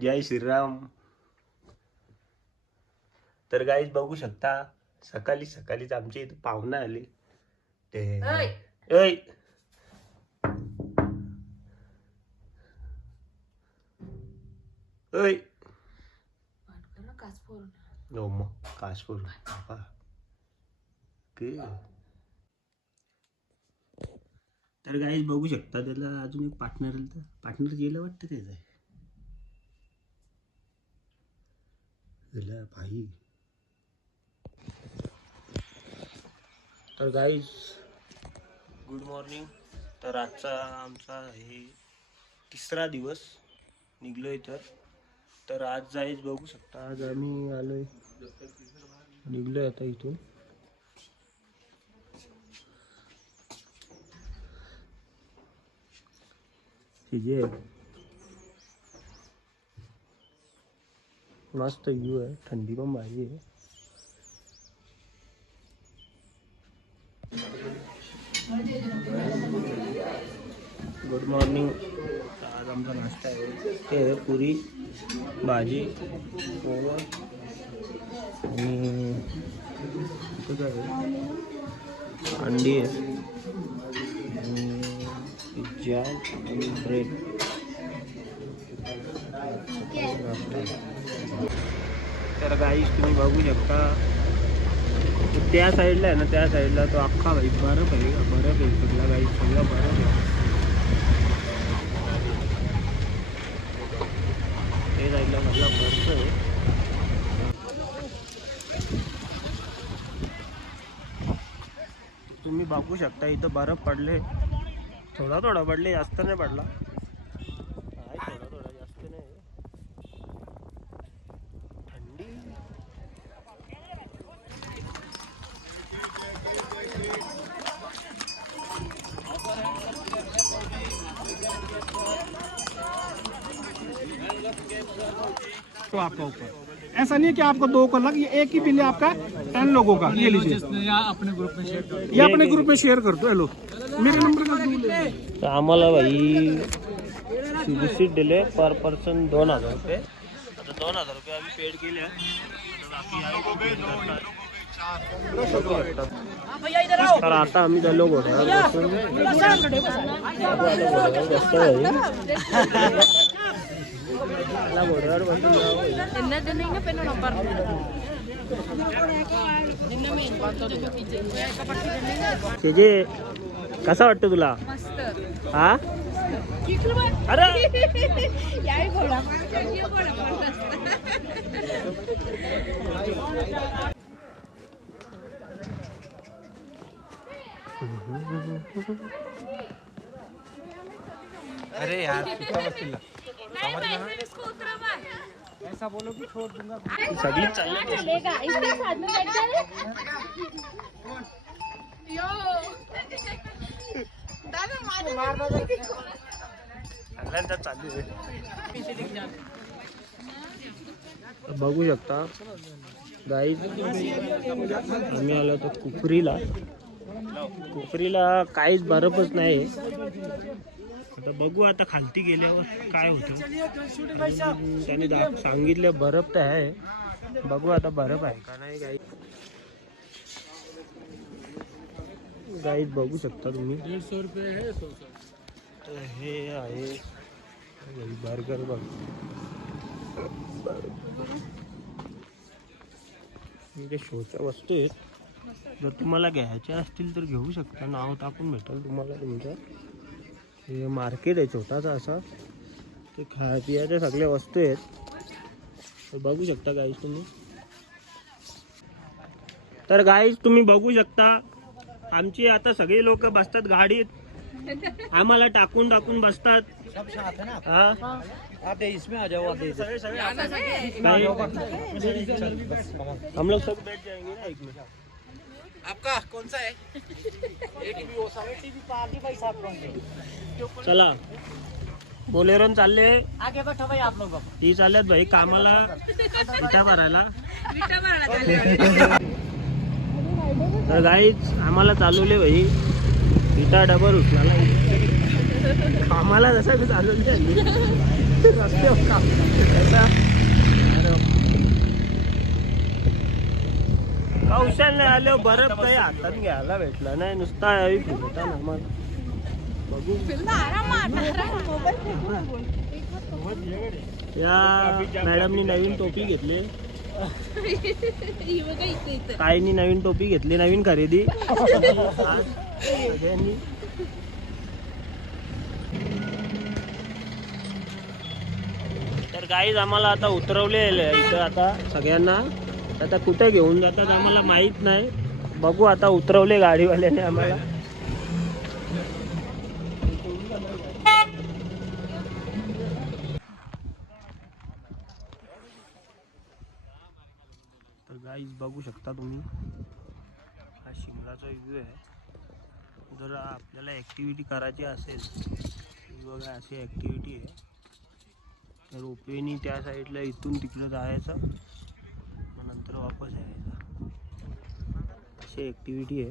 जय श्रीराम. तर गाईज बघू शकता सकाळी सकाळीच आमच्या इथे पाहुणे आले. ते ऐ ऐ नो मग कासपूर बाबा के. तर गाईज बघू शकता त्याला अजून एक पार्टनर गेलं वाटतं त्याचं गेला भाई. तर गाईज गुड मॉर्निंग. तर आजचा आमचा हे तिसरा दिवस निघलोय. तर आज जायच बघू शकता. आज आम्ही आलोय निघलोय आता इथून. जे मस्त व्यू आहे. थंडी पण भारी आहे. Good morning. आज आमचा नाश्ता आहे ते आहे पुरी भाजी पोळं आणि काय अंडी आहे आणि जॅम आणि ब्रेड. तर गाईस तुम्ही बघू शकता त्या साईडला आहे ना, त्या साईडला तो अख्खा भाई बरफ आहे का. बरफ आहे सगळा गाईस, सगळा बरफ आहे. ते साईडला सगळा बर्फ आहे. तुम्ही बघू शकता इथं बर्फ पडले. थोडा थोडा पडले, जास्त नाही पडला. थोडा थोडा, जास्त नाही. थंडी. तो आपका ऊपर ऐसा नहीं है कि आपको 2 को अलग, ये एक ही बिल है आपका 10 लोगों का. ये लीजिए, अपने ग्रुप में शेयर कर. ये अपने ग्रुप में शेयर कर दो. हेलो मेरे नंबर का. तर आम्हाला भाई रिसीट दिले पर पर्सन 2000 रुपये. आता 2000 रुपये आम्ही पेड केले. तर आता आम्ही झालो घोड्यावर बसून जे कसा वाटतं तुला? हा अरे अरे यार ऐसा बोलो कि छोड़ दूंगा. सगळी चालली. बघू शकता गाईज आम्ही आलो तर कुफरीला. काहीच बरफच नाही. आता बघू आता खालती गेल्यावर काय होतं. त्यांनी सांगितलं बर्फ तर आहे. बघू आता बर्फ आहे का नाही. गाईज बघू शकता तुम्ही 150 रुपये है. तर हे आहे बर्गर. बघ म्हणजे शोच्या वस्तू आहेत. जर तुम्हाला घ्यायच्या असतील तर घेऊ शकता. नाव टाकून भेटेल तुम्हाला तुमचं. हे मार्केट आहे छोटासा असा. ते खाय पियाच्या सगळ्या वस्तू आहेत. तर बघू शकता गाईज तुम्ही. तर गाईज तुम्ही बघू शकता आमची आता सगळी लोक बसतात गाडीत. आम्हाला टाकून टाकून बसतात. हाँ आप इसमें आ जाओ. हम लोग सब बैठ जाएंगे ना एक में. आपका कौन सा है? चला बोलेरो चालले. आगे बैठो भाई आप लोग. ही चालल्यात भाई कामाला विटा भरायला. तर गाईच आम्हाला चालवले भाई विटा डबर उचलायला. कामाला जसं चालवले. कौशल्य आलो बरं काही हातात घ्यायला भेटला नाही नुसता फिरता ना मग बघू या मॅडमनी नवीन टोपी घेतली ताईनी नवीन टोपी घेतली नवीन खरेदी सगळ्यांनी तर गाईज आम्हाला आता उतरवले इथं आता सगळ्यांना आता कुठे घेऊन जातात आम्हाला माहित नाही बघू आता उतरवले गाडीवाल्याने आम्हाला तर गाईज बघू शकता तुम्ही हा शिमलाचा व्ह्यू आहे जर आपल्याला ॲक्टिव्हिटी करायची असेल बघा अशी ॲक्टिव्हिटी आहे तर रोपवेनी त्या साईडला इथून तिकडं जायचं मग नंतर वापस यायचं अशी ॲक्टिव्हिटी आहे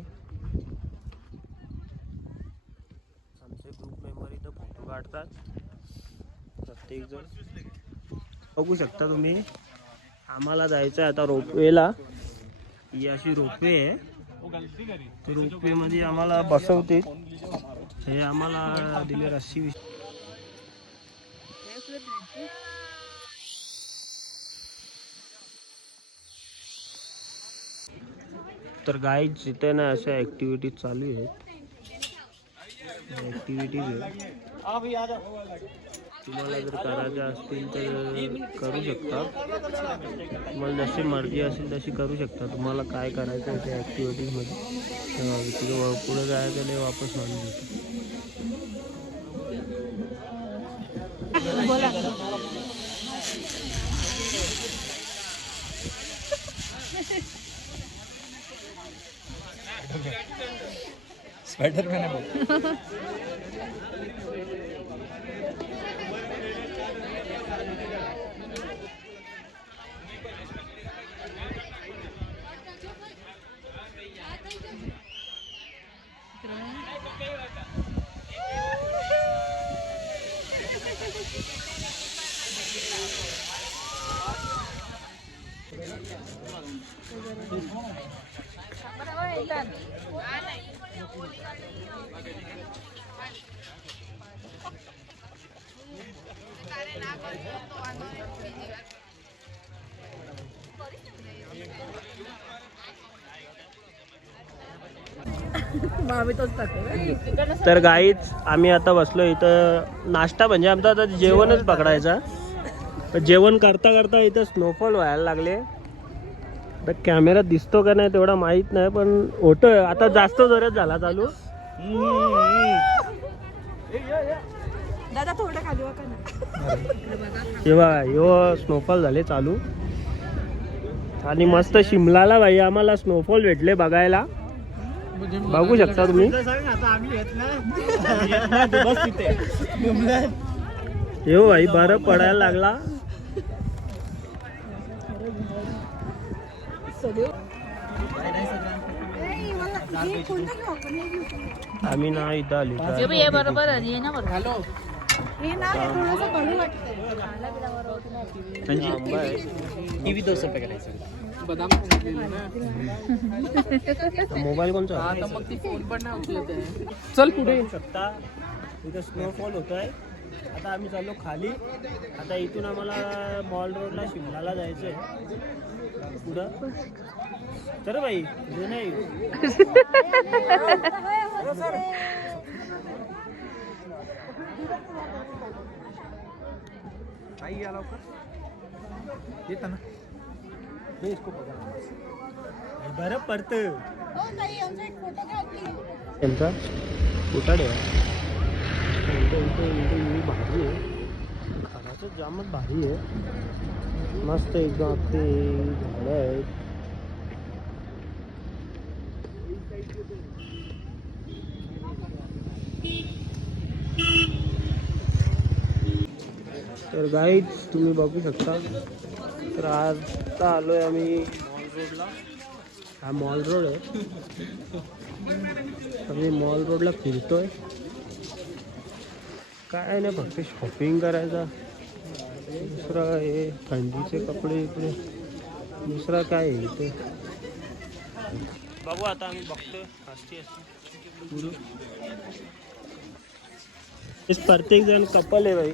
आमचे ग्रुप मेंबर इथं फोटो काढतात प्रत्येकजण बघू शकता तुम्ही आम्हाला जायचं आहे आता रोपवेला ही अशी रोपवे आहे ते रोपवेमध्ये आम्हाला बसवते हे आम्हाला दिले रस्सी तर गाईज जिथे ना अशा ॲक्टिव्हिटीज चालू आहेत ॲक्टिव्हिटीज आहे तुम्हाला जर करायच्या असतील तर करू शकता तुम्हाला जशी मर्जी असेल तशी करू शकता तुम्हाला काय करायचं आहे त्या ॲक्टिव्हिटीजमध्ये पुढे जायचं नाही वापस मानून देतो स्वेटर मैंने तर गाईच आम्ही आता बसलो इथं नाश्ता म्हणजे आमचा आता जेवणच पकडायचा जेवण करता करता इथं स्नोफॉल व्हायला लागले तर कॅमेरा दिसतो का नाही तेवढा माहित नाही पण होतोय आता जास्त जोरात झाला चालू दादा थोडं खाली तेव्हा यो स्नोफॉल झाले चालू आणि मस्त शिमलाला भाई आम्हाला स्नोफॉल भेटले बघायला बघू शकता तुम्ही येऊ भाई बरं पडायला लागला आम्ही ना इथं आली बरोबर मोबाईल कोणचा चल पुढे शकता इथं स्नोफॉल होत आहे आता आम्ही चाललो खाली आता इथून आम्हाला मॉल रोडला शिमलाला जायचं आहे पुढं तर भाई नाही बरं पडतं त्यांचा कुठाडे भारी आहे खाण्याचं जामच भारी आहे मस्त एकदम अख्खे झाडं आहेत तर गाईज तुम्ही बघू शकता तर आता आलोय आम्ही मॉल रोडला हा मॉल रोड आहे आम्ही मॉल रोडला फिरतोय काय नाही फक्त शॉपिंग करायचा दुसरा हे थंडीचे कपडे इकडे. दुसरा काय आहे इथे बघू आता आम्ही बघतोय. प्रत्येक जण कपल आहे भाई.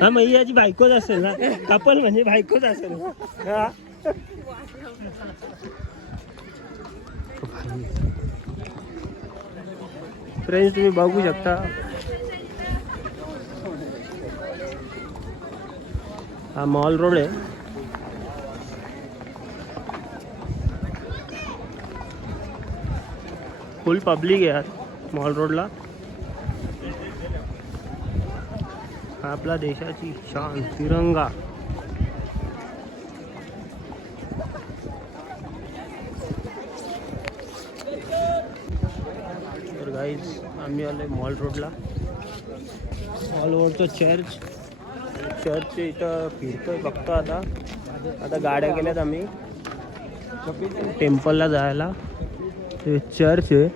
हा मग याची बायकोच असेल ना. कपल म्हणजे बायकोच असेल ना. हा फ्रेंड्स तुम्ही बघू शकता हा मॉल रोड आहे. फुल पब्लिक आहे यार मॉल रोडला. हा आपला देशाची शान तिरंगा. तर गाईज आम्ही आलोय मॉल रोडला. मॉल रोडचं चर्च इथं फिरतोय बघतो. आता गाड्या गेल्यात आम्ही टेम्पलला जायला. ते चर्च आहे.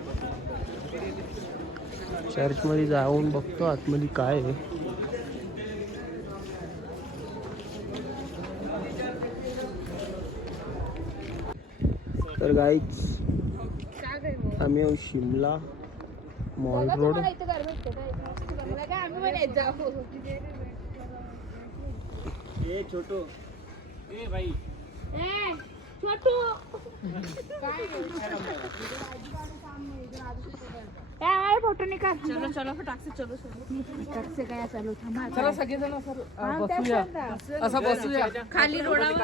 चर्चमध्ये जाऊन बघतो आतमध्ये काय आहे. तर गाईज आम्ही आहोत शिमला मॉल रोड. छोटू ए भाई छोटू काय फोटो निकाल. चलो चलो फटाक से चलो फटाक से काय चालू थांबा. चला सगळेजण असं बसूया खाली रोडावर.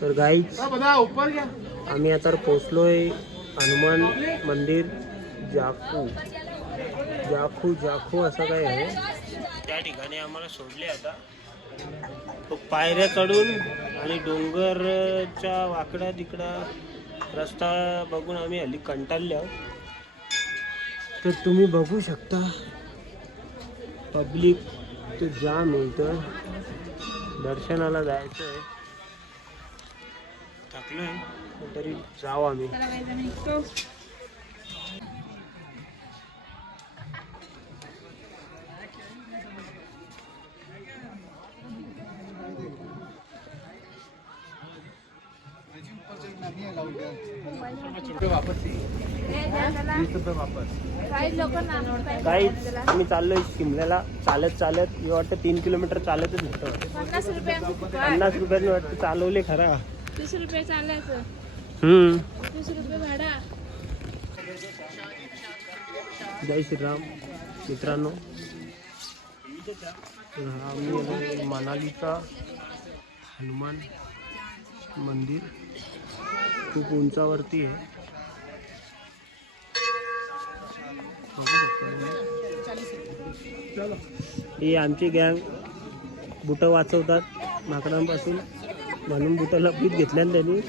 तर गाईज आम्ही आता पोचलोय हनुमान मंदिर. जाखू असं काय आहे त्या ठिकाणी आम्हाला सोडले. आता पायऱ्या चढून आणि डोंगरच्या वाकड्या तिकडा रस्ता बघून आम्ही हल्ली कंटाळले आहोत. तर तुम्ही बघू शकता पब्लिक ते जाम होतं. दर्शनाला जायचं आहे. थकलोय तरी जाऊ आम्ही. काही आम्ही चाललोय शिमल्याला चालत मी वाटतं 3 किलोमीटर चालतच होतं. 50 रुपयाने वाटतं चालवले खरा. 30 रुपये चालायचं. 30 रुपये भाडा. जय श्रीराम मित्रांनो. हा आम्ही मनालीचा हनुमान मंदिर खूप उंचावरती आहे. ही आमची गँग बुटं वाचवतात माकडांपासून म्हणून बुटं लपीत घेतल्याने त्यांनी